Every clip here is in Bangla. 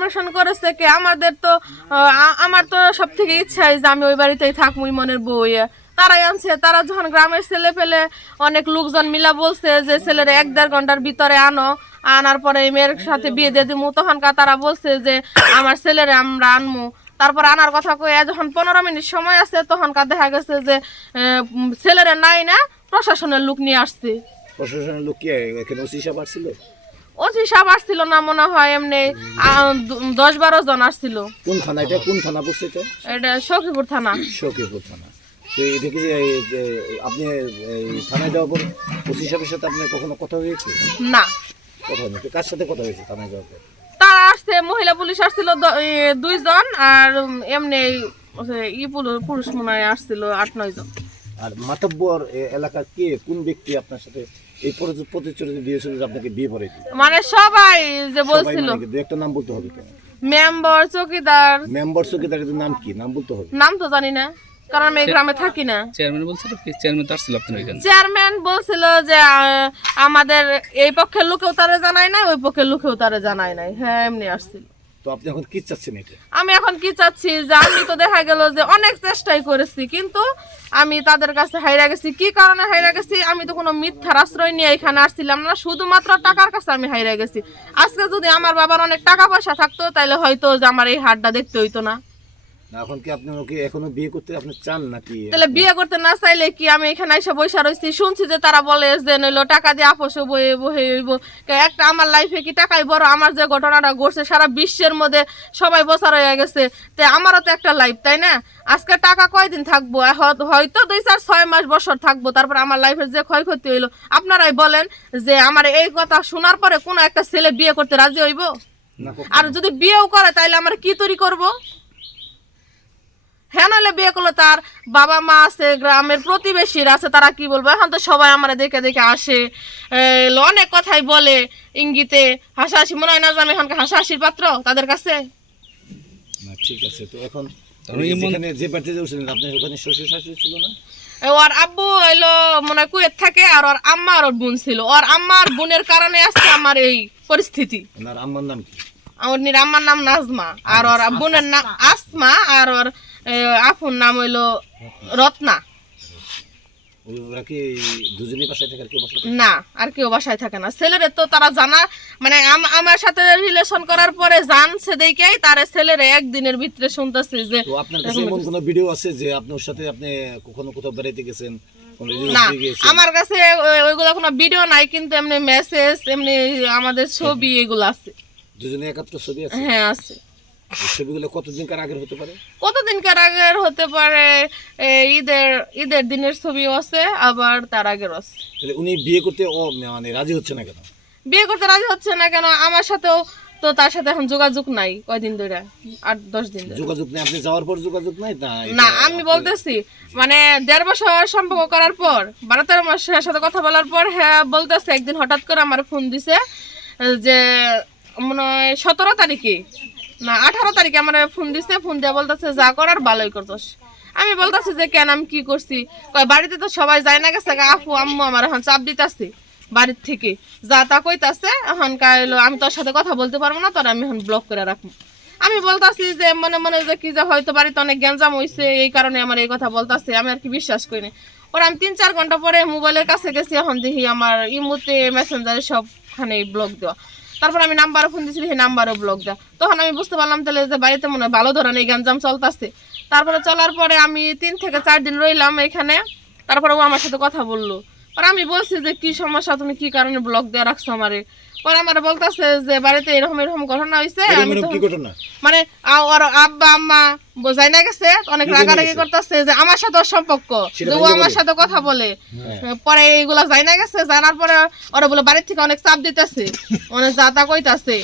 ইনফরমেশন করেছে কে? আমাদের তো আমার তো সব থেকে ইচ্ছা যে আমি ওই বাড়িতেই থাকব মনের বই তারাই আনছে, তারা যখন গ্রামের ছেলে ফেলে অনেক লোকজন মিলা বলছে যে, ছেলের এক দেড় ঘণ্টার ভিতরে আনো। আনার পরে মেয়ের সাথে বিয়ে দিয়ে দিমু। তখনকার তারা বলছে যে, আমার ছেলেরে আমরা আনমু। তারপর আনার কথা কয়ে যখন পনেরো মিনিট সময় আছে, তখনকার দেখা গেছে যে ছেলেরে নাই না, প্রশাসনের লোক নিয়ে আসছে। প্রশাসনের লোক কি, এখানে ওসি সাহেব আসছিল? ওসি সাহেব আসছিল না মনে হয় এমনি দশ বারো জন আসছিল। কোন থানা এটা? কোন থানা পড়ছে এটা? এটা সখীপুর থানা। শোকেপুর থানা। তো এটা কি আপনি এই থানায় যাওয়ার পর ওসি সাহেবের সাথে আপনার কখনো কথা হয়েছে? না। কথা হয়নি। কার সাথে কথা হয়েছে থানায় যাওয়ার পর? তারা আসছে মহিলা পুলিশ আসছিল দুইজন আর এমনি ই পুরু- পুরুষ মনে হয় আসছিল আট নয় জন। আর মাতব্বর এলাকার কে? কোন ব্যক্তি আপনার সাথে এই প্রতিশ্রুতি দিয়েছিল যে আপনাকে বিয়ে করে মানে সবাই যে বলছিল। মানে দু একটা নাম বলতে হবে মেম্বার চৌকিদার। মেম্বার চৌকিদারের নাম কি? নাম বলতে হবে। নাম তো জানি না কারণ আমি গ্রামে থাকি না। চেয়ারম্যান বলছিল কি? চেয়ারম্যান তো আসছিল আপনার এখানে। চেয়ারম্যান বলছিল যে আমাদের এই পক্ষের লোকেও তারে জানায় নাই ওই পক্ষের লোকেও তারে জানায় নাই। হ্যাঁ এমনি আসছিল। তো আপনি এখন কি চাচ্ছেন এটা? আমি এখন কি চাচ্ছি? যে আমি তো দেখা গেল যে অনেক চেষ্টাই করেছি, কিন্তু আমি তাদের কাছে হাইরা গেছি। কি কারণে হাইরা গেছি? আমি তো কোনো মিথ্যার আশ্রয় নিয়ে এখানে আসছিলাম না, শুধুমাত্র টাকার কাছে আমি হাইরা গেছি। আজকে যদি আমার বাবার অনেক টাকা পয়সা থাকতো তাহলে হয়তো যে আমার এই হাটটা দেখতে হইতো না। না এখন কি আপনি ওকে এখনও বিয়ে করতে আপনি চান নাকি? তাহলে বিয়ে করতে না চাইলে কি আমি এখানে এসে বৈশা রয়েছি শুনছি যে তারা বলে যে নইলো টাকা দিয়ে আপোষ বয়ে বহে। একটা আমার লাইফে কি টাকাই বড়? আমার যে ঘটনাটা ঘটছে সারা বিশ্বের মধ্যে সবাই বসার হয়ে গেছে। তো আমারও তো একটা লাইফ তাই না? আজকে টাকা কয়দিন থাকব? হয়তো দুই চার ছয় মাস বছর থাকব তারপর আমার লাইফের যে ক্ষয়ক্ষতি হইল। আপনারাই বলেন যে আমার এই কথা শোনার পরে কোনো একটা ছেলে বিয়ে করতে রাজি হইব? আর যদি বিয়েও করে তাইলে আমরা কি তৈরি করব? হ্যাঁ নাহলে বিয়ে করলে তার বাবা মা আছে গ্রামের প্রতিবেশীরা আছে তারা কি বলব? এখন তো সবাই আমরা দেখে দেখে আসে। অনেক কথাই বলে ইঙ্গিতে হাসাহাসি মনে হয় না যে আমি এখনকার হাসাহাসির পাত্র তাদের কাছে? ঠিক আছে তো এখন তাহলে এই এমন- যেখানে যে বাড়িতে যাচ্ছিলেন আপনার ওখানে শ্বশুর শাশুড়ি ছিল না? ওর আব্বু এলো মনে হয় কুয়েত থাকে আর ওর আম্মা আর ওর বোন ছিল। ওর আম্মার বোনের কারণে আজকে আমার এই পরিস্থিতি। ওনার আম্মার নাম কি? আমার আম্মার নাম নাজমা আর ওর বোনের নাম আসমা আর ওর আফুর নাম হইল রত্না? না আর কেউ বাসায় থাকে না। ছেলেদের তো তারা জানা মানে আমার সাথে রিলেশন করার পরে জানছে দেখেই তার ছেলের একদিনের ভিতরে শুনতেছে যে আপনার কাছে এমন কোনো ভিডিও আছে যে আপনি ওর সাথে আপনি কখনো কোথাও বেড়াইতে গেছেন? না আমার কাছে ওইগুলো কোনো ভিডিও নাই কিন্তু এমনি মেসেজ এমনি আমাদের ছবি এগুলো আছে। দুজনে একাত্র ছবি আছে? হ্যাঁ আছে। ছবিগুলো কতদিনকার আগের হতে পারে? কতদিনকার আগের হতে পারে? ঈদের ঈদের দিনের ছবিও আছে আবার তার আগের আছে। তাহলে উনি বিয়ে করতে ও মানে রাজি হচ্ছে না কেন? বিয়ে করতে রাজি হচ্ছে না কেন? আমার সাথেও তো তার সাথে এখন যোগাযোগ নাই কয়দিন ধরে? আট দশ দিন যোগাযোগ নেই আপনি যাওয়ার পর যোগাযোগ নাই? না না আমি বলতেছি মানে দেড় বছর সম্পর্ক করার পর বারো তেরো মাসের সাথে কথা বলার পর হ্যাঁ বলতেছে একদিন হঠাৎ করে আমার ফোন দিছে যে মনে হয় সতেরো তারিখে না, আঠারো তারিখে আমার ফোন দিছে ফোন দিয়ে বলতেছে, যা করার ভালোই করতোস আমি বলতেছি যে, কেন আমি কি করছি? কয়, বাড়িতে তো সবাই যায় না গেছে আফু আম্মু আমার এখন চাপ দিতেছে বাড়ির থেকে। যা তা কইতাছে, এখন কাইলো আমি তোর সাথে কথা বলতে পারব না, তোর আমি এখন ব্লক করে রাখব। আমি বলতাছি যে, মনে মনে যে কি যে হয়তো বাড়িতে অনেক গ্যাঞ্জাম হইছে, এই কারণে আমার এই কথা বলতাছে, আমি আর কি বিশ্বাস করি না। ওর আমি তিন চার ঘণ্টা পরে মোবাইলের কাছে গেছি, এখন দেখি আমার ইমুতে মেসেঞ্জারে সবখানে ব্লক দেওয়া। তারপর আমি নাম্বারও ফোন দিয়েছি, সেই নাম্বারও ব্লক দেয়। তখন আমি বুঝতে পারলাম তাহলে যে বাড়িতে মনে হয় ভালো ধরনের গ্যাঞ্জাম চলতেছে। তারপরে চলার পরে আমি তিন থেকে চার দিন রইলাম এখানে। তারপরে ও আমার সাথে কথা বলল। আর আমি বলছি যে, কি সমস্যা? তুমি কি কারণে ব্লক দেওয়া রাখছো আমারে? পরে আমার বলতেছে যে বাড়িতে এরকম এরকম ঘটনা হয়েছে আমি তো মানে ওর আব্বা আম্মা বোঝাই না গেছে অনেক রাগারাগি করতেছে যে আমার সাথে ওর সম্পর্ক যে ও আমার সাথে কথা বলে। হ্যাঁ। পরে এইগুলা যাই না গেছে জানার পরে ওরা বলে বাড়ির থেকে অনেক চাপ দিতেছে অনেক যা তা কইতাছে।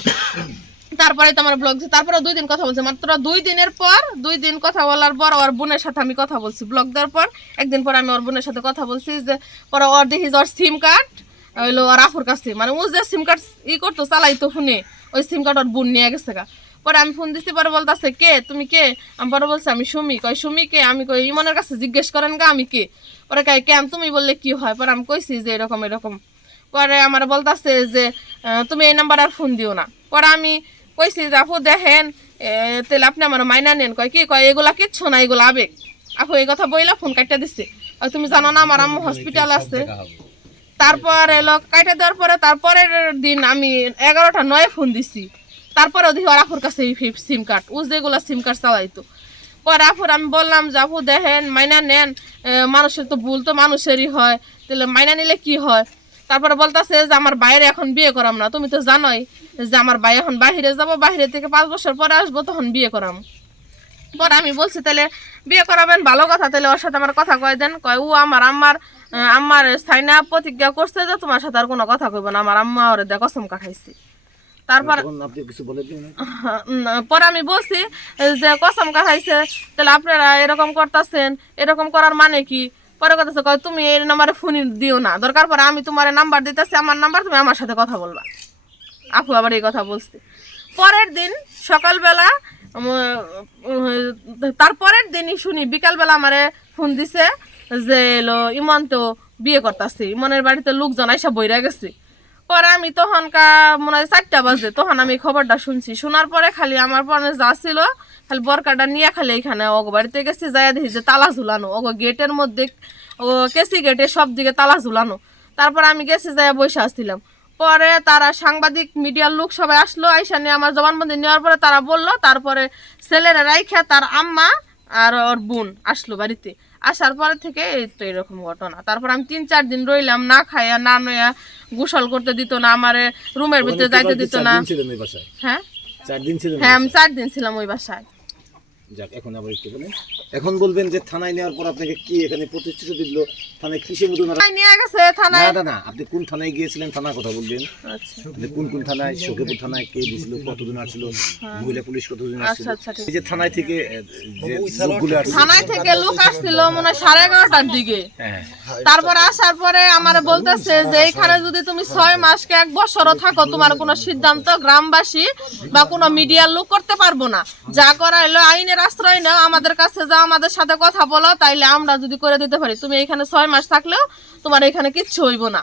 তারপরে তো আমার ব্লগ তারপরে দুই দিন কথা বলছে মাত্র দুই দিনের পর দুই দিন কথা বলার পর ওর বোনের সাথে আমি কথা বলছি। ব্লগ দেওয়ার পর একদিন পর আমি ওর বোনের সাথে কথা বলছি যে পরে ওর দেখি ওর সিম কার্ড হইল ওর আফুর কাছে। মানে ও যে সিম কার্ড ই করতো, চালাইতো ফোনে, ওই সিম কার্ড ওর বোন নিয়ে গেছে গা। পরে আমি ফোন দিচ্ছি পরে বলতেছে, কে? তুমি কে? আমি পরে বলছি, আমি সুমি। কই সুমি কে? আমি কই, ইমনের কাছে জিজ্ঞেস করেন গা, আমি কে? পরে কয় কেন তুমি বললে কি হয়? পরে আমি কইছি যে, এরকম এরকম। পরে আমার বলতাছে যে তুমি এই নাম্বার আর ফোন দিও না। পরে আমি কইছি যে, আপু, দেখেন তাহলে আপনি আমার মাইনা নেন। কয়, কি? কয়, এগুলা কিচ্ছু না, এগুলো আবেগ। আপু, এই কথা বইলা ফোন কাটটা দিচ্ছে আর তুমি জানো না, আমার আম্মু হসপিটাল আছে। তারপর এলো, কাইটা দেওয়ার পরে তারপরের দিন আমি এগারোটা, নয় ফোন দিছি। তারপরে ওদিকে আফুর কাছে সিম কার্ড উজ যেগুলো সিম কার্ড চালাইতো। পরে আফুর আমি বললাম যে, আপু, দেখেন, মাইনা নেন মানুষের তো ভুল তো মানুষেরই হয়, তাহলে মাইনা নিলে কি হয়? তারপরে বলতাছে যে, আমার বাইরে এখন বিয়ে করাম না, তুমি তো জানোই যে, আমার ভাই এখন বাইরে যাব বাইরে থেকে পাঁচ বছর পরে আসব, তখন বিয়ে করাম। পরে আমি বলছি, তাহলে বিয়ে করাবেন, ভালো কথা, তাহলে ওর সাথে আমার কথা কয় দেন। কয়, ও আমার আম্মার আহ, আম্মার সাইনা প্রতিজ্ঞা করছে যে তোমার সাথে আর কোনো কথা কইব না। আমার আম্মা ওরে দেখ কসম কাটাইছি তারপর পরে আমি বলছি যে কসম কাটাইছে তাহলে আপনারা এরকম করতেছেন এরকম করার মানে কি? পরে কথা কয় তুমি এই নাম্বারে ফোন দিও না। দরকার পরে আমি তোমার নাম্বার দিতেছি আমার নাম্বার তুমি আমার সাথে কথা বলবা। আপু আবার এই কথা বলছে। পরের দিন সকালবেলা তারপরের দিনই শুনি বিকালবেলা আমারে ফোন দিছে যে এলো ইমন তো বিয়ে করতেছে, ইমনের বাড়িতে লোকজন আইসা বইরা গেছে। পরে আমি তখন কা, মনে হয় চারটা বাজে, তখন আমি খবরটা শুনছি। শোনার পরে খালি আমার পরে যা ছিল, খালি বরকাটা নিয়ে খালি এখানে ওগো বাড়িতে গেছি যাই দেখি যে তালা ঝুলানো। ওগো গেটের মধ্যে ও কেসি গেটে সব দিকে তালা ঝুলানো। তারপর আমি গেছি যাই বসে আসছিলাম। পরে তারা সাংবাদিক, মিডিয়ার লোক সবাই আসলো, আইসা নিয়ে আমার জবানবন্দি নেওয়ার পরে তারা বলল, তারপরে ছেলেরা রাইখা তার আম্মা আর ওর বোন আসলো বাড়িতে। আসার পরে থেকে এই তো এরকম ঘটনা। তারপর আমি তিন চার দিন রইলাম না খাইয়া না নয়া গোসল করতে দিত না আমার রুমের ভিতরে যাইতে দিত না। হ্যাঁ? হ্যাঁ আমি চার দিন ছিলাম ওই বাসায়। যাক এখন আবার একটু বলেন। এখন বলবেন যে থানায় নেওয়ার পর আপনাকে কি এখানে প্রতিষ্ঠিত দিল? থানায় কিসের মধ্যে থানায় নিয়ে গেছে থানায় না না আপনি কোন থানায় গিয়েছিলেন থানার কথা বলবেন আচ্ছা। আপনি কোন কোন থানায় সখীপুর থানায় কে দিয়েছিল কতজন আসছিল মহিলা পুলিশ কতজন আসছিল? আচ্ছা আচ্ছা ঠিক এই যে থানায় থেকে যে লোকগুলো আসছিল। থানায় থেকে লোক আসছিল মনে হয় সাড়ে এগারোটার দিকে। হ্যাঁ। তারপর আসার পরে আমার বলতেছে যে এখানে যদি তুমি ছয় মাসকে এক বছরও থাকো তোমার কোনো সিদ্ধান্ত গ্রামবাসী বা কোনো মিডিয়ার লোক করতে পারব না। যা করা হলো আইনের আশ্রয় নাও আমাদের কাছে যা আমাদের সাথে কথা বলো তাইলে আমরা যদি করে দিতে পারি। তুমি এখানে ছয় মাস থাকলেও তোমার এখানে কিচ্ছু হইব না।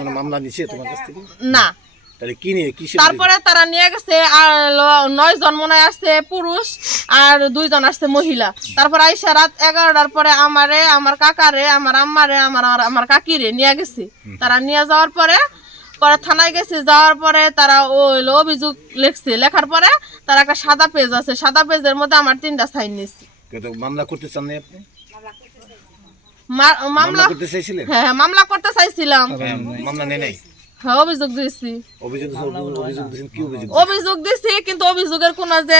কোনো মামলা নিছে তোমার কাছ থেকে? না। তাহলে কি নিয়ে কিসের তারপরে তারা নিয়ে গেছে আর নয় জন মনে আসছে পুরুষ আর দুইজন আসছে মহিলা। তারপর আইসা রাত এগারোটার পরে আমারে আমার কাকারে আমার আম্মারে আমার আর আমার কাকিরে নিয়ে গেছে। তারা নিয়ে যাওয়ার পরে পরে থানায় গেছে যাওয়ার পরে তারা ও অভিযোগ লিখছে। লেখার পরে তার একটা সাদা পেজ আছে। সাদা পেজের মধ্যে আমার তিনটা সাইন নিচ্ছে মামলা করতে চান না আপনি মামলা করতে চাইছিলেন? হ্যাঁ হ্যাঁ, মামলা করতে চাইছিলাম। হ্যাঁ, মামলা নেই নাই? হ্যাঁ অভিযোগ দিয়েছি। অভিযোগ কিন্তু অভিযোগের কোন যে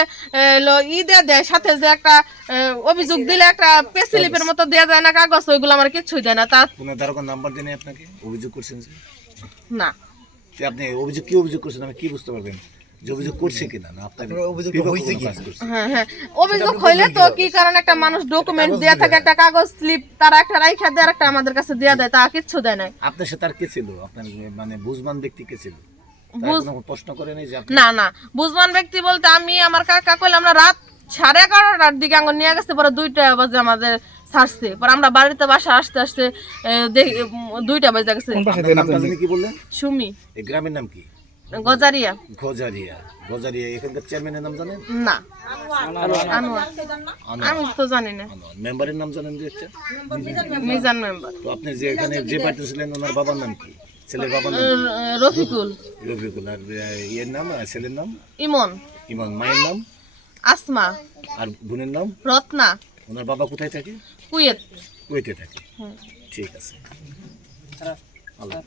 ই দেয়া সাথে যে একটা অভিযোগ দিলে একটা পেসিলিপের মতো দেয়া যায় না কাগজ ওইগুলো আমার কিছুই দেয় না। তার নাম্বার দেন আপনাকে? অভিযোগ করছেন না। আপনি অভিযোগ কি অভিযোগ করছেন? আমি কি বুঝতে পারবেন? যে অভিযোগ করছে কিনা? না আপনার অভিযোগ হয়েছে কি হ্যাঁ হ্যাঁ। অভিযোগ হইলে তো কি কারণ একটা মানুষ ডকুমেন্ট দেয়া থাকে একটা কাগজ স্লিপ তারা একটা রাইখা দেয় একটা আমাদের কাছে দেয়া দেয় তা কিচ্ছু দেয় না আপনার সাথে আর কে ছিল? আপনার মানে বুঝমান ব্যক্তি কে ছিল? তার বুঝ- কোনো প্রশ্ন করে যে না না। বুঝবান ব্যক্তি বলতে আমি আমার কাকা কইলে আমরা রাত সাড়ে এগারোটার দিকে আঙ্গুর নিয়ে গেছে পরে দুইটা বাজে আমাদের ছাড়ছে। পরে আমরা বাড়িতে বাসা আসতে আসতে দেখি দুইটা বাজে গেছে। কি বললেন? সুমি। এই গ্রামের নাম কি? গজারিয়া। গজারিয়া। গজারিয়া এখানকার চেয়ারম্যানের নাম জানেন? না। আমি তো জানি না। মেম্বারের নাম জানেন যে মিজান মেম্বার। তো আপনি যে এখানে যে বাড়িতে ছিলেন ওনার বাবার নাম কি? ছেলের বাবার নাম রফিকুল। রফিকুল। আর ইয়ের নাম আর ছেলের নাম? ইমন। ইমান। মায়ের নাম? আসমা। আর বোনের নাম? রত্না। ওনার বাবা কোথায় থাকে? কুয়েত। কুয়েতে থাকে। ঠিক আছে। আল্লাহ।